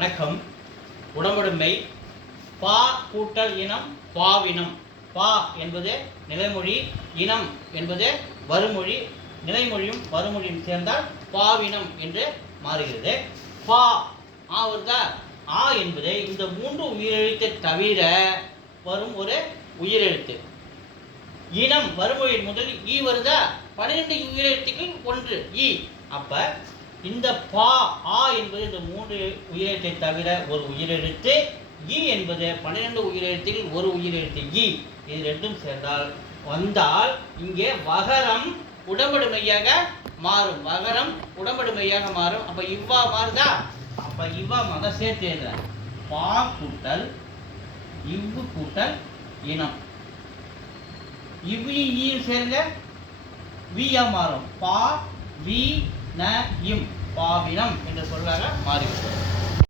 வணக்கம். உடம்புடைமை பா கூட்டல் இனம் பாவினம். பா என்பது நிலைமொழி, இனம் என்பது வருமொழி. நிலைமொழியும் வருமொழியும் சேர்ந்தால் பாவினம் என்று மாறுகிறது. பா ஆ வருதா? ஆ என்பது இந்த மூன்று உயிரெழுத்தை தவிர வரும் ஒரு உயிரெழுத்து. இனம் வருமொழியின் முதல் ஈ வருதா? 12 உயிரெழுத்துக்கள் ஒன்று ஈ. அப்ப இந்த பா ஆ என்பது இந்த மூன்று உயிரெழுத்தை தவிர ஒரு உயிரெழுத்து. ஈ என்பது 12 உயிரெழுத்துகள் ஒரு உயிரெழுத்து ஈ. இது ரெண்டும் சேர்ந்தால் வந்தால் இங்கே வகரம் உடம்படுமையாக மாறும். வகரம் உடம்படுமையாக மாறும். அப்ப இவ்வா மாறுதா? அப்ப இவ்வா மத சேர்த்து எழுதுற பா கூட்டல் இவ்வு கூட்டல் இனம். இவ்வையும் ஈயும் சேர்ந்த வியா மாறும். பா வி ந இம் பாவினம் என்று சொல்லாக மாறிவிடும்.